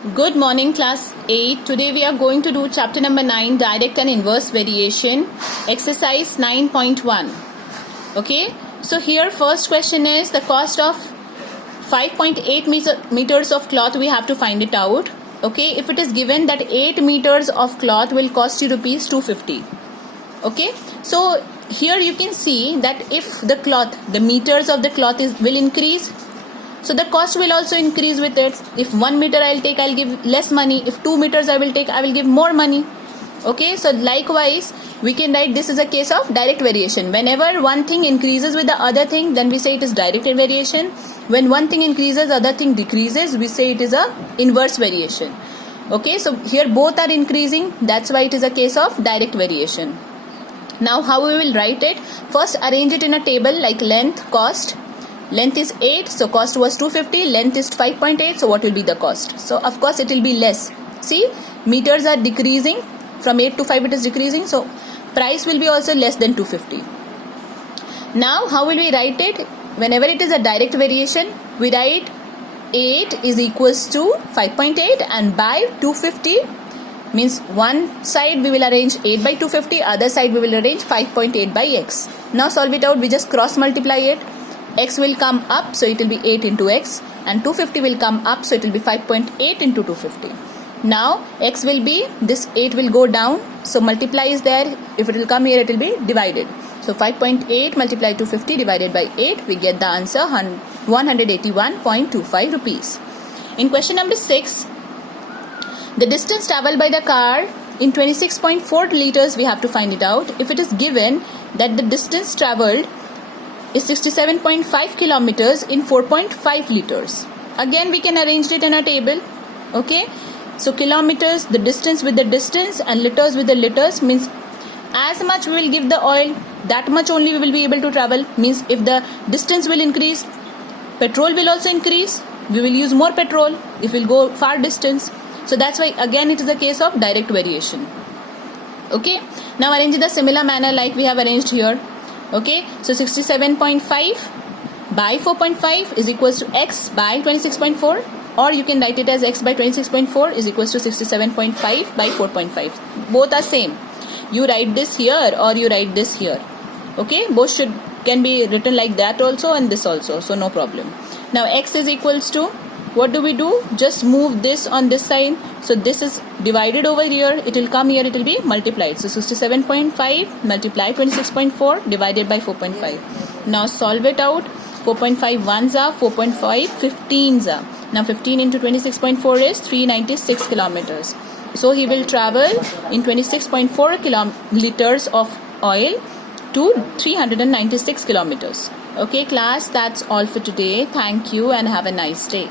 Good morning, class 8. Today we are going to do chapter number 9, direct and inverse variation, exercise 9.1. Okay, so here first question is the cost of 5.8 meters of cloth. We have to find it out. Okay, if it is given that 8 meters of cloth will cost you rupees 250. Okay, so here you can see that if the meters of the cloth will increase, so the cost will also increase with it. If 1 meter I'll take, I'll give less money. If 2 meters I will take, I will give more money. Okay, so likewise we can write this is a case of direct variation. Whenever one thing increases with the other thing, then we say it is direct variation. When one thing increases, other thing decreases, we say it is a inverse variation. Okay, so here both are increasing, that's why it is a case of direct variation. Now how we will write it? First arrange it in a table like length, cost. Length is 8, so cost was 250. Length is 5.8, so what will be the cost? So of course it will be less. See, meters are decreasing. From 8 to 5 it is decreasing, so price will be also less than 250. Now how will we write it? Whenever it is a direct variation, we write 8 is equals to 5.8 and by 250. Means one side we will arrange 8 by 250, other side we will arrange 5.8 by x. Now solve it out, we just cross multiply it. X will come up, so it will be 8 into x, and 250 will come up, so it will be 5.8 into 250. Now x will be, this 8 will go down, so multiply is there. If it will come here, it will be divided. So 5.8 multiplied 250 divided by 8, we get the answer 181.25 rupees. In question number 6, the distance travelled by the car in 26.4 liters, we have to find it out. If it is given that the distance travelled is 67.5 kilometers in 4.5 liters. Again we can arrange it in a table. Okay, so kilometers, the distance with the distance, and liters with the liters, means as much we will give the oil, that much only we will be able to travel. Means if the distance will increase, petrol will also increase, we will use more petrol if we will go far distance. So that's why again it is a case of direct variation. Okay, now arrange in the similar manner like we have arranged here. Okay, so 67.5 by 4.5 is equals to x by 26.4, or you can write it as x by 26.4 is equals to 67.5 by 4.5. Both are same. You write this here or you write this here. Okay, both can be written like that also and this also, so no problem. Now x is equals to, what do we do? Just move this on this side. So this is divided over here. It will come here. It will be multiplied. So 67.5 multiply 26.4 divided by 4.5. Now solve it out. 4.5 ones are 4.5 15s are. Now 15 into 26.4 is 396 kilometers. So he will travel in 26.4 liters of oil to 396 kilometers. Okay class, that's all for today. Thank you and have a nice day.